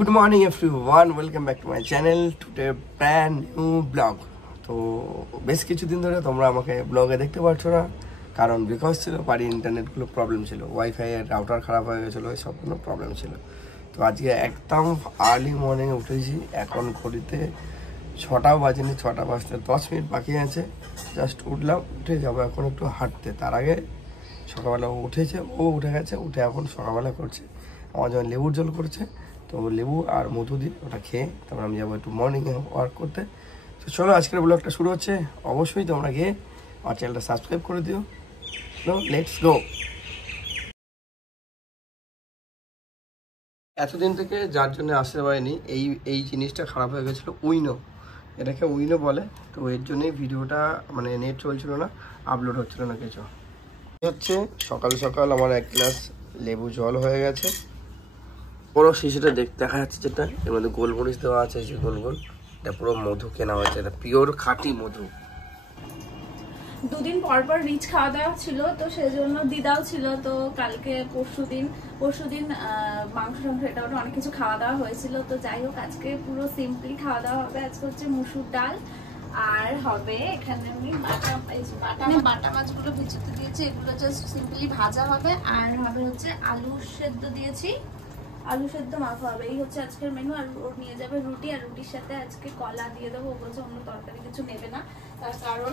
Good morning everyone, welcome back to my channel. Today brand new vlog. তো বেশ কিছুদিন ধরে তোমরা আমাকে ব্লগে দেখতে পাচ্ছ না, কারণ বিকজ ছিল বাড়ির ইন্টারনেটগুলো প্রবলেম ছিল, ওয়াইফাই এর রাউটার খারাপ হয়ে গেছিলো, সবগুলো প্রবলেম ছিল। তো আজকে একদম আর্লি মর্নিংয়ে উঠেছি, এখন ঘড়িতে 6টা বাজেনি, 6টা বাজতে 10 মিনিট বাকি আছে। জাস্ট উঠলাম, উঠে যাবো এখন একটু হাঁটতে। তার আগে সকালবেলা ও উঠেছে, ও উঠে গেছে, উঠে এখন সকালবেলা করছে আমার যখন লেবুর জল করছে, তো লেবু আর মধু দিয়ে ওটা খেয়ে তারপর আমি যাবো একটু মর্নিংয়ে ওয়ার্ক করতে। তো চলো আজকের ব্লগটা শুরু হচ্ছে। অবশ্যই তোমরা গিয়ে আমার চ্যানেলটা সাবস্ক্রাইব করে দিও। Let's go. এতদিন থেকে যার জন্য আসতে পারিনি, এই জিনিসটা খারাপ হয়ে গেছিলো, উইনো, এটাকে উইনো বলে। তো এর জন্যই ভিডিওটা মানে নেট চলছিল না, আপলোড হচ্ছিল না কিছু। হচ্ছে সকাল সকাল আমার 1 গ্লাস লেবু জল হয়ে গেছে। পুরো শিশুটা দেখা যাচ্ছে, যেটা এর মধ্যে গোলমরিচ দেওয়া আছে, যে গোল গোল, এটা পুরো মধু কেনা হয়েছে, এটা পিওর খাঁটি মধু। দুদিন পর পর রিচ খাওয়া দাওয়া ছিল, তো সেজন্য দিদাও ছিল। তো কালকে পরশুদিন মাংস এটা ওটা অনেক কিছু খাওয়া দাওয়া হয়েছিল। তো যাই হোক, আজকে পুরো সিম্পলি খাওয়া দাওয়া হবে। আজকে হচ্ছে মুসুর ডাল, আর হবে এখানে আমি বাটা মাছগুলো ভিজাতে দিয়েছি, এগুলো জাস্ট সিম্পলি ভাজা হবে। আর হবে হচ্ছে আলু সেদ্ধ দিয়েছি, আলু সেদ্ধ মাখা হবে। এই হচ্ছে আজকের মেনু। আর ওর নিয়ে যাবে রুটি, আর রুটির সাথে আজকে কলা দিয়ে দেবো। ও বলছে অন্য তরকারি কিছু নেবে না, তার কারণ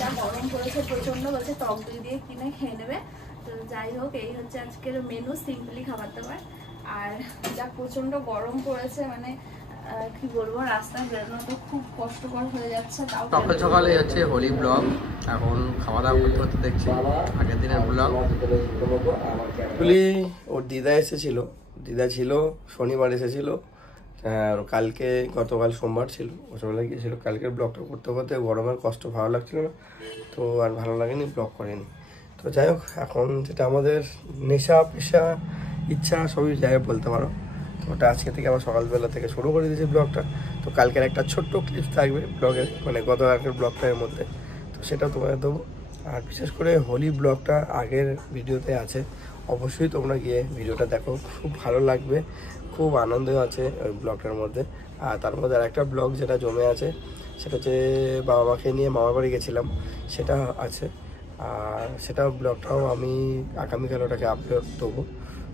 যা গরম করেছে প্রচন্ড, বলছে টক দই দিয়ে কিনে খেয়ে নেবে। তো যাই হোক, এই হচ্ছে আজকের মেনু, সিম্পলি খাবার দাবার। আর যা প্রচন্ড গরম পড়েছে, মানে কি বলবো, রাস্তায় বেরোনো তো খুব কষ্টকর হয়ে যাচ্ছে। তাও সকাল সকালে হচ্ছে হোলি ব্লগ, এখন খাওয়া দাওয়া করতে করতে দেখছি আগের দিনের ব্লগ। ওর দিদা এসেছিল, দিদা ছিল শনিবার এসেছিল, আর কালকে গতকাল সোমবার ছিল, ও সকালে গিয়েছিল। কালকের ব্লগটা করতে করতে গরমের কষ্ট ভালো লাগছিল না, তো আর ভালো লাগেনি, ব্লগ করিনি। তো যাই হোক, এখন যেটা আমাদের নেশা পেশা ইচ্ছা সবই যাই বলতে পারো, তো ওটা আজকে থেকে আবার সকালবেলা থেকে শুরু করে দিয়েছি ব্লগটা। তো কালকের একটা ছোট্ট ক্লিপ থাকবে ব্লগের, মানে গতকালকের ব্লগটার মধ্যে, তো সেটাও তোমাদের দেবো। আর বিশেষ করে হোলি ব্লগটা আগের ভিডিওতে আছে, অবশ্যই তোমরা গিয়ে ভিডিওটা দেখো, খুব ভালো লাগবে, খুব আনন্দ আছে ওই ব্লগটার মধ্যে। আর তার মধ্যে আর একটা ব্লগ যেটা জমে আছে, সেটা হচ্ছে বাবা মাকে নিয়ে মামার বাড়ি গেছিলাম, সেটা আছে। আর সেটা ব্লগটাও আমি আগামীকাল ওটাকে আপলোড দেবো,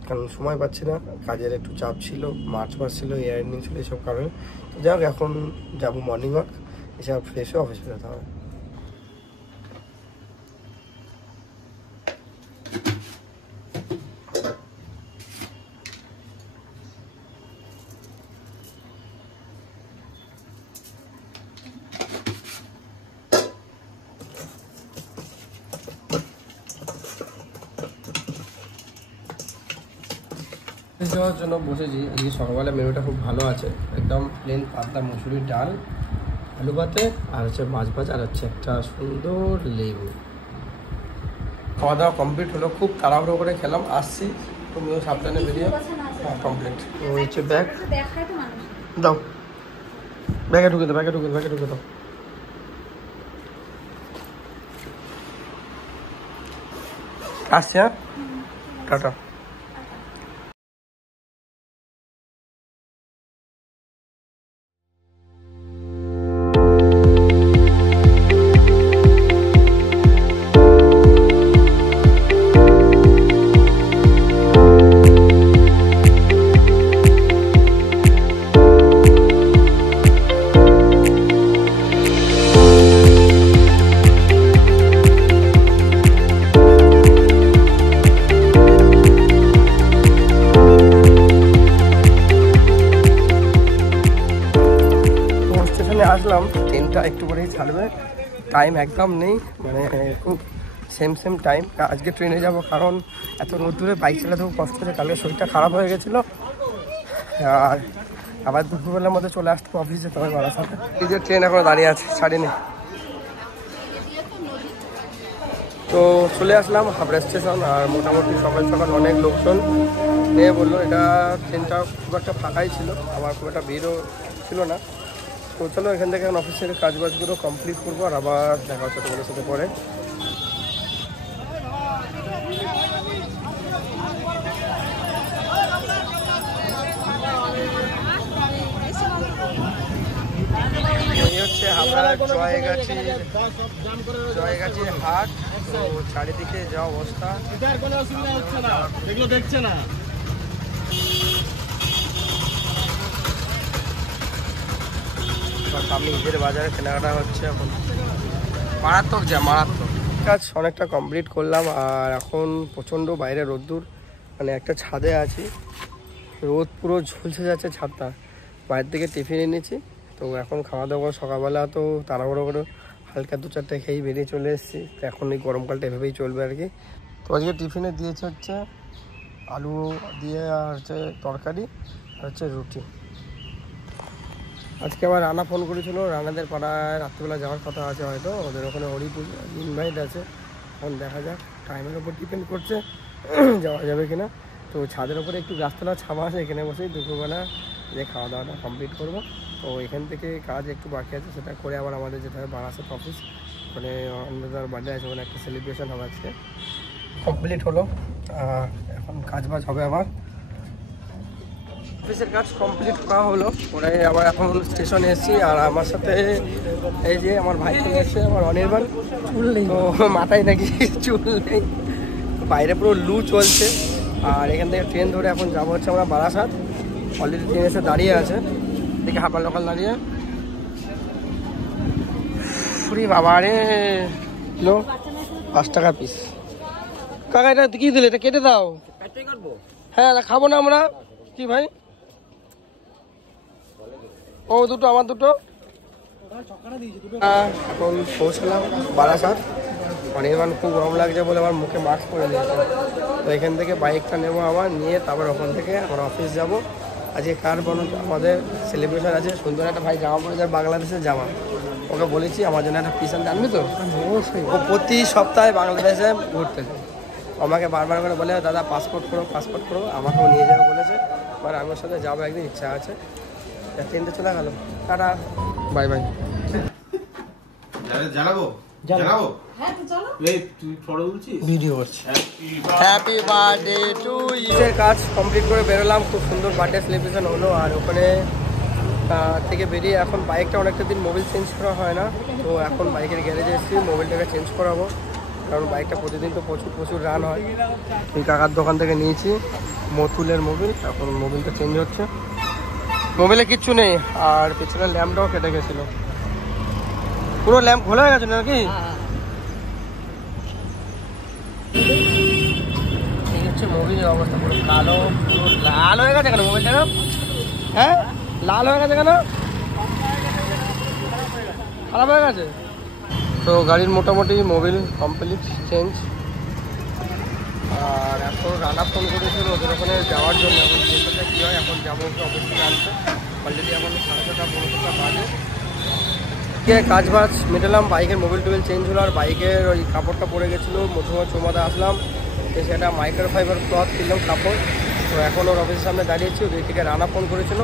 কারণ সময় পাচ্ছি না, কাজের একটু চাপ ছিল, মার্চ মাস ছিল, ইয়ার এন্ডিং ছিল, এইসব কারণে। তো যাই হোক, এখন যাবো মর্নিং ওয়াক, এসব ফ্রেশ হয়ে অফিস বেরোতে হবে। যাওয়ার জন্য বসেছি। এই সকালবেলা মেনুটা খুব ভালো আছে, একদম প্লেন পাতলা মুসুরির ডাল, আলু ভাতে, আর হচ্ছে মাছ ভাজা, আর হচ্ছে একটা সুন্দর লেবু। খাওয়া দাওয়া কমপ্লিট হলো, খুব তাড়াহুড়ো করে খেলাম, আসছি, তুমিও সাবধানে বেরিয়ে। হ্যাঁ, কমপ্লিট। ওই হচ্ছে ব্যাগ দাও, ব্যাগে ঢুকে দাও, ব্যাগে ঢুকে দাও। আসছে, হ্যাঁ, টাটা। আসলাম, ট্রেনটা একটু পরেই ছাড়বে, টাইম একদম নেই, মানে খুব সেম টাইম। আজকে ট্রেনে যাব, কারণ এত দূরে বাইক চালাতে খুব কষ্ট হচ্ছে, কালকে শরীরটা খারাপ হয়ে গেছিলো। আর আবার দুপুরবেলার মধ্যে চলে আসতে অফিসে যেতে হবে বাবার সাথে। এই যে ট্রেন এখনো দাঁড়িয়ে আছে, ছাড়িনি। তো চলে আসলাম হাবড়া স্টেশন, আর মোটামুটি সকাল সকাল অনেক লোকজন নিয়ে বললো, এটা ট্রেনটা খুব একটা ফাঁকাই ছিল, আমার খুব একটা ভিড়ও ছিল না। তো চলো এখান থেকে এখন অফিসের কাজবাজগুলো কমপ্লিট করবো, আর আবার দেখা হচ্ছে তোমাদের সাথে পরে। হাবড়ার জয়গাছির হাট। তো চারিদিকে যা অবস্থা, কোনো অসুবিধা হচ্ছে না, এগুলো দেখছে না। সামনে ঈদের বাজারে কেনাকাটা হচ্ছে এখন, মারাত্মক যা মারাত্মক। কাজ অনেকটা কমপ্লিট করলাম আর এখন প্রচণ্ড বাইরে রোদ্দুর, মানে একটা ছাদে আছি, রোদ পুরো ঝলসে যাচ্ছে ছাদটা। বাইরের থেকে টিফিন এনেছি, তো এখন খাওয়া দাওয়া সকালবেলা তো তাড়াহুড়ো করে হালকা 2-4টে খেয়েই বেরিয়ে চলে এসেছি। তো এখন এই গরমকালটা এভাবেই চলবে আর কি। তো আজকে টিফিনে দিয়েছে হচ্ছে আলু দিয়ে আর হচ্ছে তরকারি আর হচ্ছে রুটি। আজকে আবার রানা ফোন করেছিল, রানাদের পাড়ায় রাত্রিবেলা যাওয়ার কথা আছে, হয়তো ওদের ওখানে হরিপুর ইনভাইট আছে। এখন দেখা যাক, টাইমের ওপর ডিপেন্ড করছে যাওয়া যাবে কিনা। তো ছাদের ওপরে একটু গাছতলা ছাওয়া আছে, এখানে বসেই দুপুরবেলা যে খাওয়া দাওয়াটা কমপ্লিট করবো। তো এখান থেকে কাজ একটু বাকি আছে, সেটা করে আবার আমাদের যেতে হবে বারাসাত অফিস, ওখানে অন্যদার বার্থডে আছে, ওখানে একটা সেলিব্রেশন হবে আজকে। কমপ্লিট হলো, এখন কাজ বাজ হবে আবার। অফিসের কাজ কমপ্লিট করা হলো, পরে আবার এখন স্টেশনে এসেছি। আর আমার সাথে এই যে আমার ভাই চলে এসছে, আমার অনির্বাণ। চুল নেই তো মাথায় নাকি চুল নেই, বাইরে পুরো লু চলছে। আর এখান থেকে ট্রেন ধরে এখন যাবো হচ্ছে আমরা বারাসাত। অলরেডি ট্রেন এসে দাঁড়িয়ে আছে, দেখি হাঁপার লোকাল দাঁড়িয়ে। পুরি বাবা রে, কিলো 5 টাকা পিস। কাকা এটা কি দিলে, এটা কেটে দাও। হ্যাঁ খাবো না আমরা। কি ভাই, ও দুটো, আমার দুটো। এখন পৌঁছলাম বারাসাত। অনির্বাণ খুব গরম লাগছে বলে আমার মুখে মাস্ক পরে নিয়েছে। তো এখান থেকে বাইকটা নেবো আমার, নিয়ে তারপর ওখান থেকে আমার অফিস যাব। আজকে কার বলো, আমাদের সেলিব্রেশন আছে। সুন্দর একটা ভাই জামা পরে যায়, বাংলাদেশের জামা। ওকে বলেছি আমার জন্য একটা পিস আনতে, আনবি তো? ও প্রতি সপ্তাহে বাংলাদেশে ঘুরতে যায়, আমাকে বারবার করে বলে দাদা পাসপোর্ট করো পাসপোর্ট করো, আমাকেও নিয়ে যাবে বলেছে। এবার আমার সাথে যাবো একদিন, ইচ্ছা আছে। ট্রেনটা চলে গেল, টাটা, বাই বাই। ভিডিও করছি। Happy birthday to you. কাজ কমপ্লিট করে বেরোলাম, খুব সুন্দর বার্থডে সেলিব্রেশন হলো। আর ওখানে থেকে বেরিয়ে এখন বাইকটা অনেকটা দিন মোবিল চেঞ্জ করা হয় না, তো এখন বাইকের গ্যারেজে এসেছি, মোবিলটাকে চেঞ্জ করাবো। কারণ বাইকটা প্রতিদিন তো প্রচুর রান হয়। এই কাকার দোকান থেকে নিয়েছি মতুলের মোবিল, এখন মোবিলটা চেঞ্জ হচ্ছে। মোবিলে কিচ্ছু নেই, আর পেছনের ল্যাম্পটাও কেটে গেছিলো, পুরো ল্যাম্প খোলা হয়ে গেছে নাকি? এই হচ্ছে মোবিলের অবস্থা, পুরো কালো, পুরো লাল হয়ে গেছে কেন মোবিলটা? হ্যাঁ লাল হয়ে গেছে কেন? খারাপ হয়ে গেছে। তো গাড়ির মোটামুটি মোবিল কমপ্লিট চেঞ্জ। আর এখন রানা ফোন করেছিল ওদের ওখানে যাওয়ার জন্য, এখন যেটা কী হয় এখন যাবো অবশ্যই আনতে। অলরেডি এখন 7:30 পনেরোটা বাজে। কাজ বাজ মেটালাম, বাইকের মোবিল টোবিল চেঞ্জ হলো। আর বাইকের ওই কাপড়টা পরে গেছিলো, মধ্যমা চৌমাদা আসলাম, তো সেটা মাইক্রোফাইবার ক্লথ কিনলাম কাপড়। তো এখন ওর অফিসের সামনে দাঁড়িয়েছি, ওদের থেকে রানা ফোন করেছিল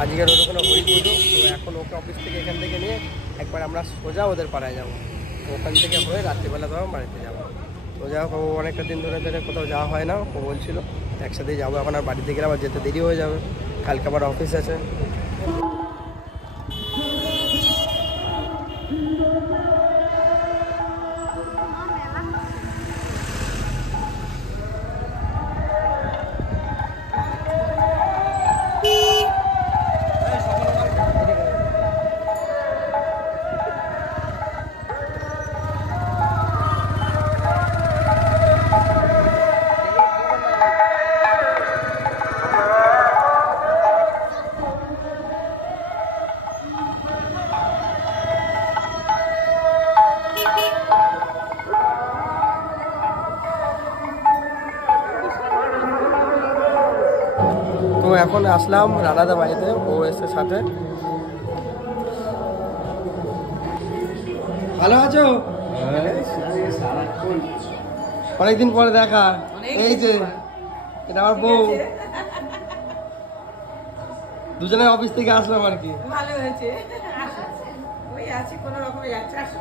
আজকের ওর ওখানে হরি পুজো। তো এখন ওকে অফিস থেকে এখান থেকে নিয়ে একবার আমরা সোজা ওদের পাড়ায় যাবো, ওখান থেকে হয়ে রাত্রিবেলা তখন বাড়িতে যাবো। তো যা হোক, অনেকটা দিন ধরে কোথাও যাওয়া হয় না, ও বলছিল একসাথেই যাবো। এখন আর বাড়িতে গেলে আবার যেতে দেরি হয়ে যাবে, কালকে আবার অফিস আছে। তো এখন আসলাম রানাদা বাড়িতে, ও এসে সাথে। ভালো আছো? অনেকদিন পরে দেখা। এই যে এটা আমার বউ, দুজনের অফিস থেকে আসলাম আর কি। ভালো হয়েছে, ওই আছে কোনো রকমে যাচ্ছে। আসো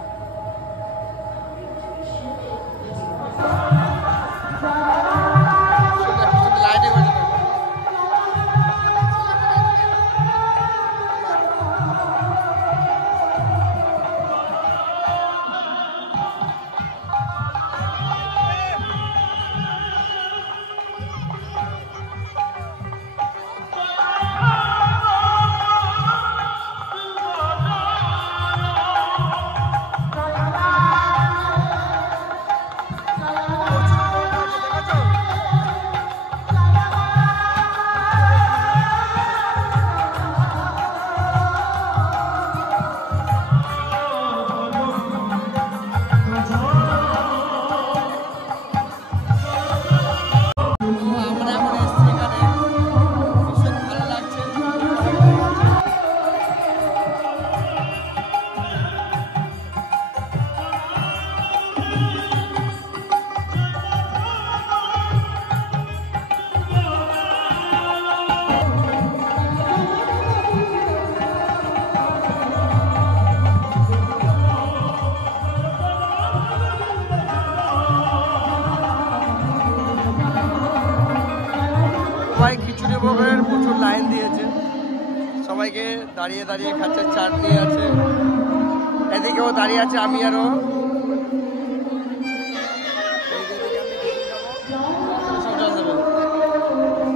দাঁড়িয়ে দাঁড়িয়ে খাচ্ছে, চাটনি আছে, এদিকেও দাঁড়িয়ে আছে আমি আরো।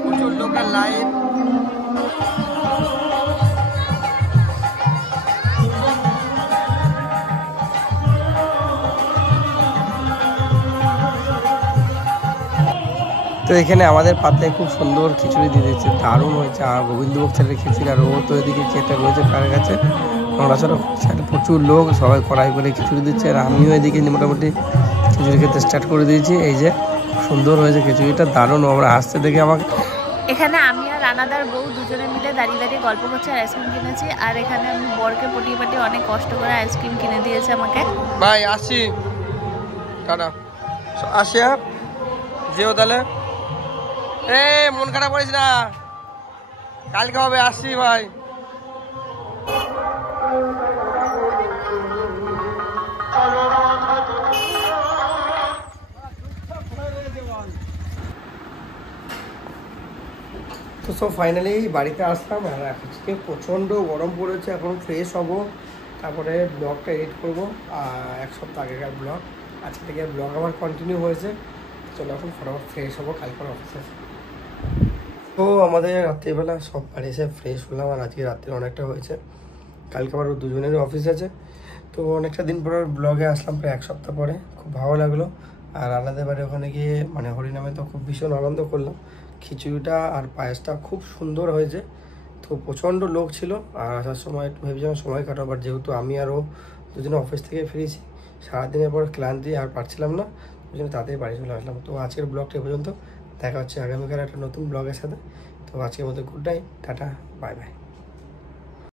প্রচুর লোকের লাইন। তো এখানে আমাদের পাতায় খুব সুন্দর খিচুড়ি দিয়ে দিচ্ছে, দারুণ হয়েছে। আর গোবিন্দভোগ ছেলের খিচুড়ি, আর ও তো এদিকে খেতে রয়েছে তার কাছে। নড়াচড়া প্রচুর লোক, সবাই কড়াই করে খিচুড়ি দিচ্ছে। আর আমিও এদিকে মোটামুটি খিচুড়ি খেতে স্টার্ট করে দিয়েছি। এই যে সুন্দর হয়েছে খিচুড়িটা, দারুণ। আমরা হাসতে দেখে আমাকে। এখানে আমি আর রানাদার বউ দুজনে মিলে দাঁড়িয়ে দাঁড়িয়ে গল্প করছি আর আইসক্রিম কিনেছি। আর এখানে আমি বরকে পটিয়ে পাটিয়ে অনেক কষ্ট করে আইসক্রিম কিনে দিয়েছে আমাকে। ভাই আসছি, টাটা। আসি, যেও তাহলে। এ মন খারাপ করিস না, কালকে হবে, আসছি ভাই। তো সব ফাইনালি বাড়িতে আসলাম। আর আজকে প্রচণ্ড গরম পড়েছে। এখন ফ্রেশ হব, তারপরে ব্লগটা এডিট করবো। এক সপ্তাহ আগেকার ব্লগ, আজকে থেকে ব্লগ আমার কন্টিনিউ হয়েছে। চলো এখন ফটাফট ফ্রেশ হবো, কালকে অফিস আছে। তো আমাদের রাত্রিবেলা সব বাড়ি এসে ফ্রেশ হলাম। আর আজকে রাত্রে অনেকটা হয়েছে, কালকে আবার দুজনেরই অফিস আছে। তো অনেকটা দিন পরে ব্লগে আসলাম, প্রায় এক সপ্তাহ পরে। খুব ভালো লাগলো। আর আলাদা বাড়ি ওখানে গিয়ে মানে হরিনামে তো খুব ভীষণ আনন্দ করলাম। খিচুড়িটা আর পায়েসটা খুব সুন্দর হয়েছে। তো প্রচণ্ড লোক ছিল। আর আসার সময় একটু ভেবেছিলাম সময় কাটাবো, বাট যেহেতু আমি আরও দুজনে অফিস থেকে ফিরেছি, সারাদিনের পর ক্লান্তি আর পারছিলাম না, ওই জন্য তাড়াতাড়ি বাড়ি চলে আসলাম। তো আজকের ব্লগটা এ পর্যন্ত, দেখা হচ্ছে আগামীকাল একটা নতুন ব্লগের সাথে। তো আজকের মতো good night, tata, bye by.